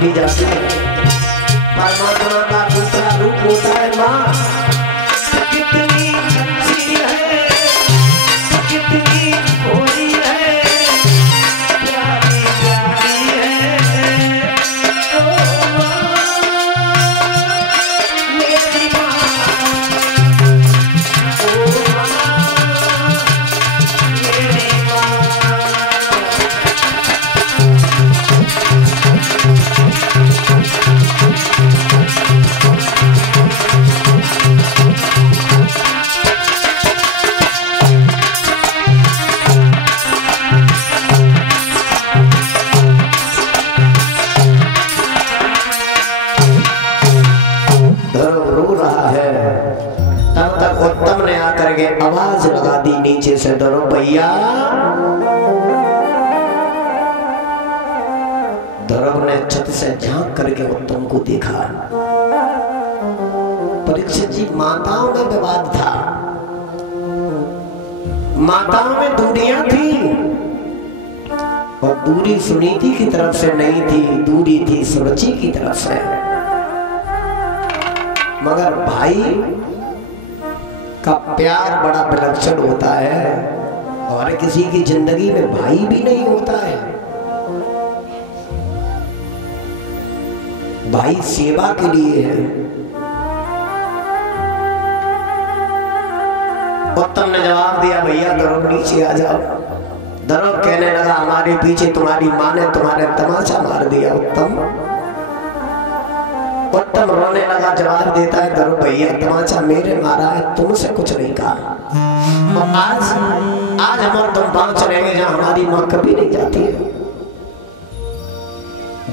की जाती है। परमात्मा का दूसरा रूप होता है माँ। कितनी अच्छी है, कितनी भोली है, प्यारी प्यारी है ओ माँ, मेरी माँ ओ माँ, मेरी माँ। उत्तम ने आकर के आवाज लगा दी नीचे से, धरो भैया। धर्म ने छत से झांक करके उत्तम को देखा। परीक्षित जी, माताओं में विवाद था, माताओं में दूरियां थी और दूरी सुनीति की तरफ से नहीं थी, दूरी थी सुरुचि की तरफ से। मगर भाई का प्यार बड़ा विलक्षण होता है और किसी की जिंदगी में भाई भी नहीं होता है। भाई सेवा के लिए है। उत्तम ने जवाब दिया, भैया धर्म नीचे आ जाओ। धर्म कहने लगा, हमारे पीछे तुम्हारी माँ ने तुम्हारे तमाचा मार दिया। उत्तम रोने लगा, जवाब देता है, धर्म भैया तमाचा मेरे मारा है, तुमसे कुछ नहीं कहा। और आज हम और तुम पांव चलेंगे जहां हमारी माँ कभी नहीं जाती है।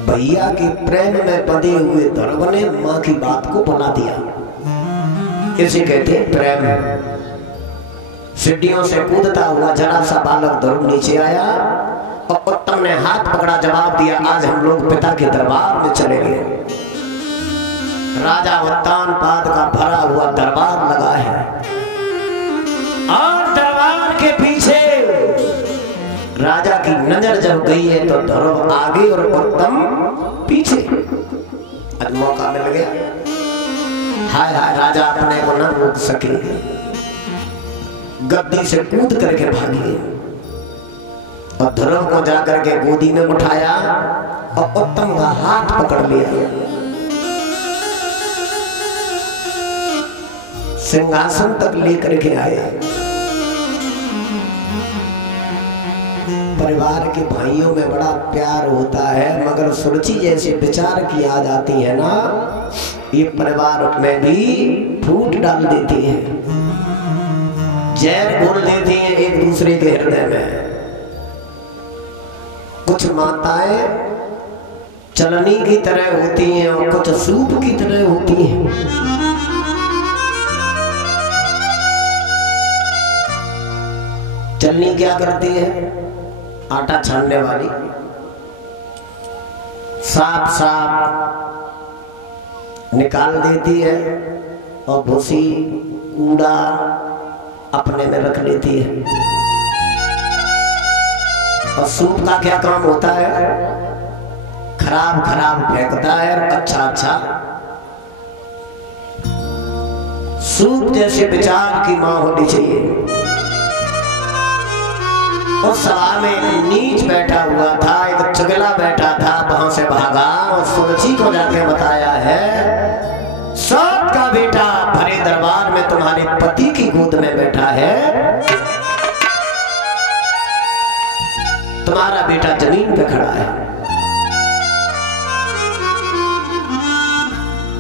भैया के प्रेम में बंधे हुए धर्म ने माँ की बात को बना दिया। इसे कहते हैं प्रेम। सीढ़ियों से कूदता हुआ जरा सा बालक धर्म नीचे आया और उत्तम ने हाथ पकड़ा, जवाब दिया, आज हम लोग पिता के दरबार में चलेंगे। राजा उत्तानपाद का भरा हुआ दरबार लगा है और दरबार के पीछे राजा की नजर जब गई है तो धर्म आगे और उत्तम पीछे। आज मौका मिल गया। हाय हाय, राजा अपने को न रोक सके, गद्दी से कूद करके भागे और धर्म को जाकर के गोदी में उठाया और उत्तम का हाथ पकड़ लिया। सिंहासन तक लेकर के आए। परिवार के भाइयों में बड़ा प्यार होता है, मगर सुरुचि जैसे विचार की आ जाती है ना, ये परिवार में भी फूट डाल देती है, जहर घोल देती है एक दूसरे के हृदय में। कुछ माताएं चलनी की तरह होती हैं और कुछ सूप की तरह होती हैं। चलनी क्या करती है? आटा छानने वाली, साफ साफ निकाल देती है और भूसी कूड़ा अपने में रख लेती है। और सूप का क्या काम होता है? खराब खराब फेंकता है और अच्छा अच्छा। सूप जैसे विचार की मां होनी चाहिए। उस सभा में एक नीच बैठा हुआ था, एक चुगला बैठा था, वहां से भागा और सुरुचि को जाके बताया है, सौत का बेटा भरे दरबार में तुम्हारे पति की गोद में बैठा है, तुम्हारा बेटा जमीन पे खड़ा है।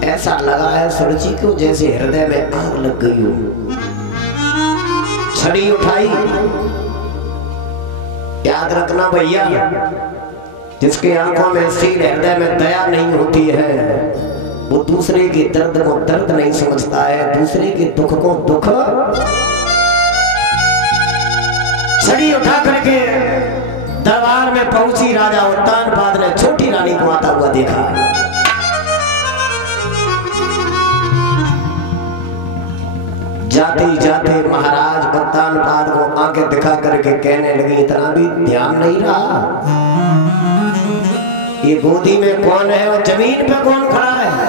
ऐसा लगा है सुरुचि को जैसे हृदय में आग लग गई हो। छड़ी उठाई। याद रखना भैया, जिसके आंखों में सील, हृदय में दया नहीं होती है, वो दूसरे के दर्द को दर्द नहीं समझता है, दूसरे के दुख को दुख। छड़ी उठा करके दरबार में पहुंची। राजा उत्तानपाद ने छोटी रानी को आता हुआ देखा। जाते जाते महाराज उत्तानपाद को आंखें दिखा करके कहने लगी, इतना भी ध्यान नहीं रहा, ये गोदी में कौन है और जमीन पे कौन खड़ा है?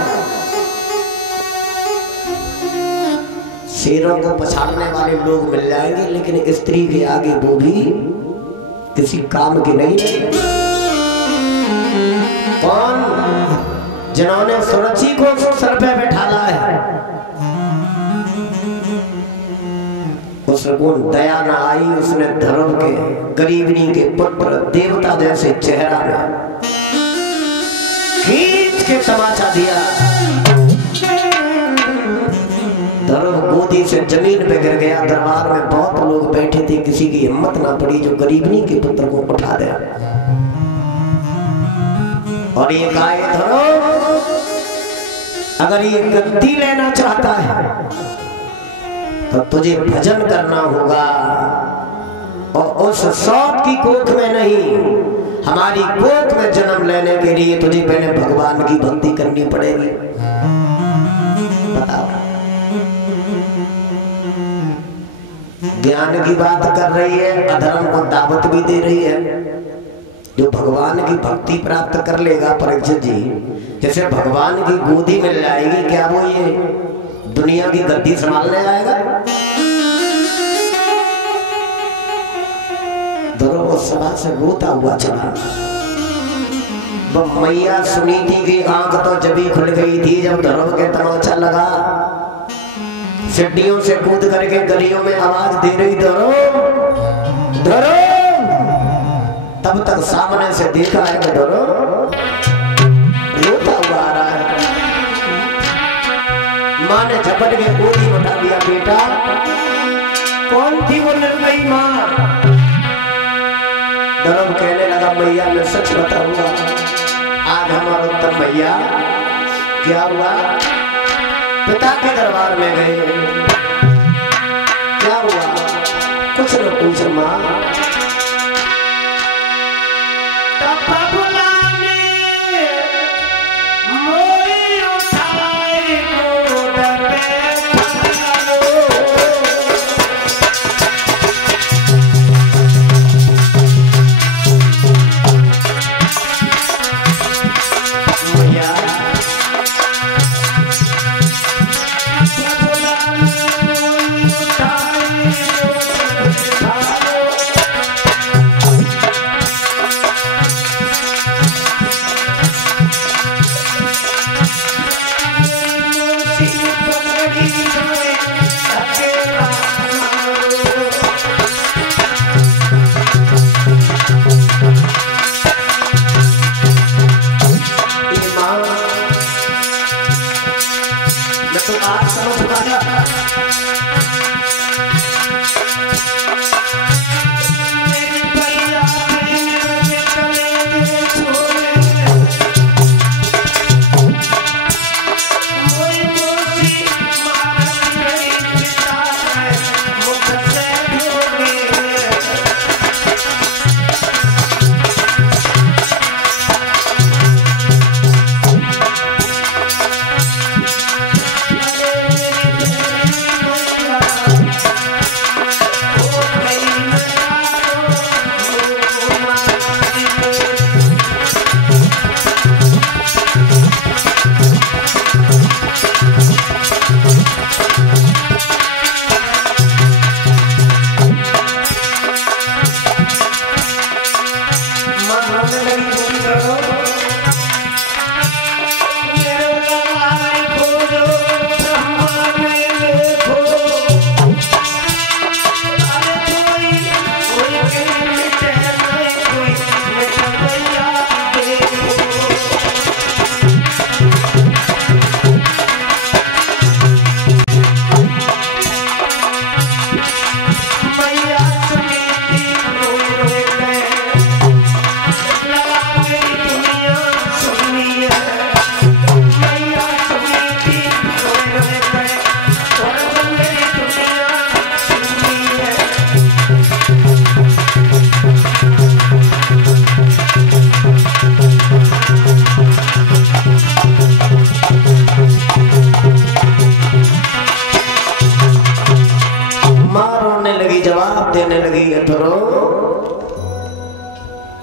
शेरों को पछाड़ने वाले लोग मिल जाएंगे, लेकिन स्त्री के आगे वो भी किसी काम की नहीं है। कौन? जिन्होंने सुरक्षी को सर पे बैठाला है, उसको दया न आई। उसने धर्म के गरीबनी के पुत्र देवता जैसे चेहरा में खींच के तमाचा दिया। धर्म गोदी से जमीन पे गिर गया। दरबार में बहुत लोग बैठे थे, किसी की हिम्मत ना पड़ी जो गरीबनी के पुत्र को उठा दे। और ये गाय धर्म अगर ये गद्दी लेना चाहता है तो तुझे भजन करना होगा, और उस सौत की कोख में नहीं, हमारी कोख में जन्म लेने के लिए तुझे पहले भगवान की भक्ति करनी पड़ेगी। बताओ, ज्ञान की बात कर रही है, अधर्म को दावत भी दे रही है। जो भगवान की भक्ति प्राप्त कर लेगा परीक्षित जी, जैसे भगवान की गोदी मिल जाएगी, क्या वो ये दुनिया की गद्दी संभालने आएगा? ध्रुव सभा से रोता हुआ चला। मैया सुनीति की आंख तो जभी खुल गई थी जब ध्रुव के तमाचा लगा। सीढ़ियों से कूद करके गलियों में आवाज दे रही, ध्रुव ध्रुव। तब तक सामने से देखा है कि ध्रुव रोता हुआ आ रहा है। माँ ने झपट के गोदी उठा दिया। बेटा, कौन थी वो निर्दयी माँ? ध्रुव कहने लगा, मैया मैं सच बताऊंगा, आज हमारा उत्तम भैया क्या हुआ? पिता के दरबार में गए, क्या हुआ? कुछ न पूछ माँ।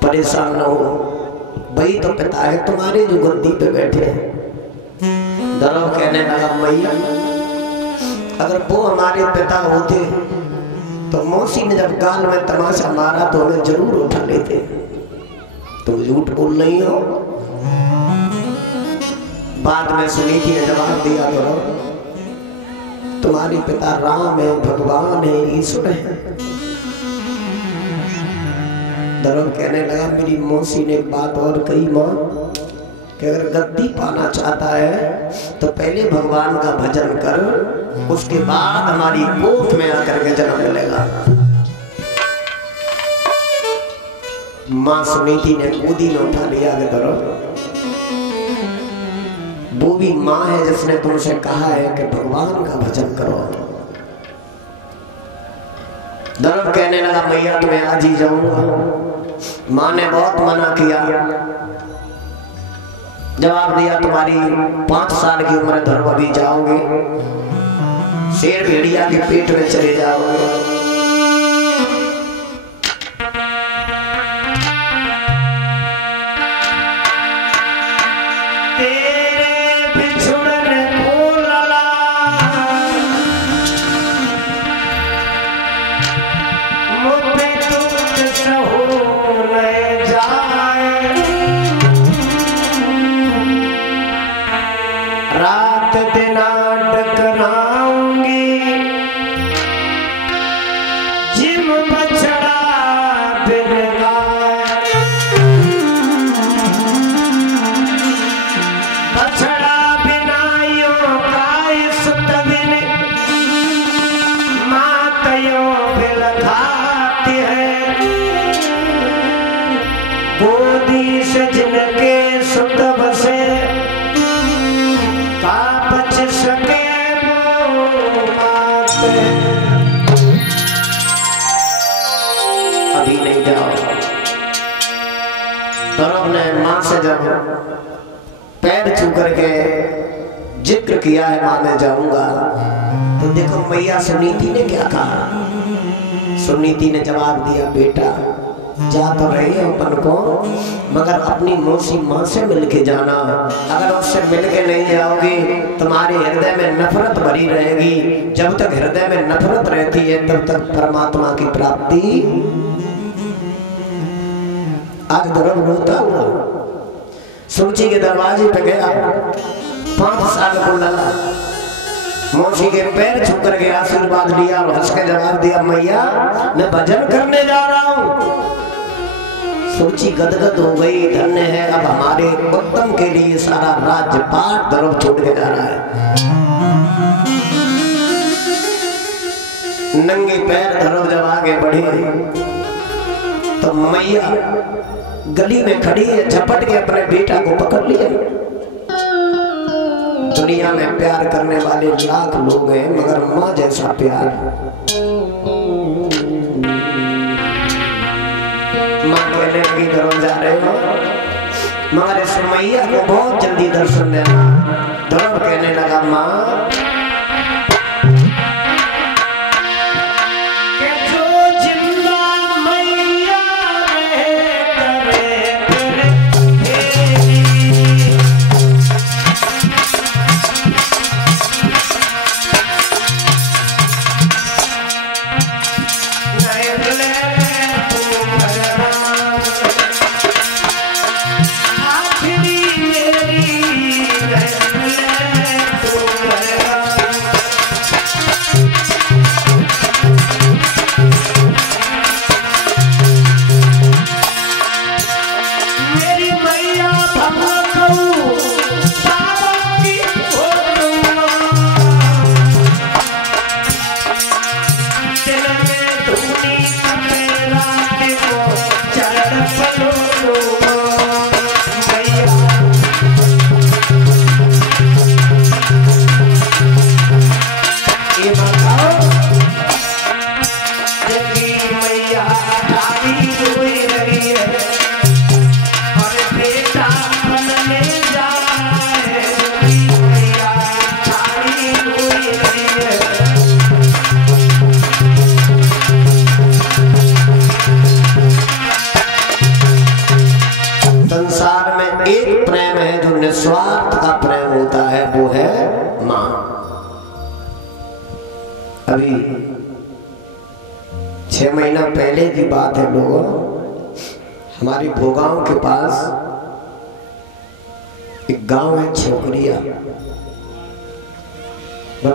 परेशान न हो, वही तो पिता है तुम्हारे जो गद्दी पे बैठे हैं। धर्म कहने लगा मैया अगर वो हमारे पिता होते तो मौसी ने जब गाल में तमाशा मारा तो हमें जरूर उठा लेते। तुम झूठ बोल रही हो। बाद में सुनीति ने जवाब दिया तुम्हारे पिता राम है, भगवान है, ईश्वर है। धर्म कहने लगा मेरी मौसी ने एक बात और कही माँ कि अगर गद्दी पाना चाहता है तो पहले भगवान का भजन कर, उसके बाद हमारी गोद में आकर के जन्म मिलेगा। माँ सुनीति ने गोदी में उठा लिया कि धर्म वो भी माँ है जिसने तुमसे कहा है कि भगवान का भजन करो। धर्म कहने लगा मैया तुम्हें आज ही जाऊंगा। माँ ने बहुत मना किया, जवाब दिया तुम्हारी 5 साल की उम्र धर्म अभी जाओगे, शेर भेड़िया के पेट में चले जाओगे। रात दिन टकराऊंगी जिम बछड़ा बिन गाय, बछड़ा बिनाइयों का इस तबिन मातयों बिल खाती है। गोदी से जिनके सुत बसे बच सके वो बात अभी नहीं जाओ। धर्म ने माँ से जब पैर छू करके जिक्र किया है माँ मैं जाऊंगा, तो देखो मैया सुनीति ने क्या कहा। सुनीति ने जवाब दिया बेटा जा तो रही हो अपन को, मगर अपनी मौसी माँ से मिलके जाना। अगर उससे मिलके नहीं जाओगी तुम्हारे हृदय में नफरत भरी रहेगी। जब तक हृदय में नफरत रहती है तब तक परमात्मा की प्राप्ति। आज धर्म रोता हुआ सूची के दरवाजे पे गया, 5 साल को लगा, मौसी के पैर छू करके आशीर्वाद लिया और हंस के जवाब दिया मैया मैं भजन करने जा रहा हूँ। सूची गदगद हो गई, धन्य है अब हमारे उत्तम के लिए सारा राज्यपाट धर्म छोड़ के जा रहा है। नंगे पैर धर्म जब आगे बढ़े तो मैया गली में खड़ी है, झपट के अपने बेटा को पकड़ लिया। दुनिया में प्यार करने वाले लाख लोग हैं मगर माँ जैसा प्यार। माँ कहने लगी घरों जा रहे हो मगर इस मैया को बहुत जल्दी दर्शन देना। धर्म कहने लगा माँ संसार में एक प्रेम है जो निस्वार्थ का प्रेम होता है, वो है मां। अभी 6 महीना पहले की बात है लोगों, हमारी भोगांव के पास एक गांव है छोकरिया।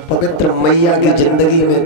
पवित्र मैया की जिंदगी में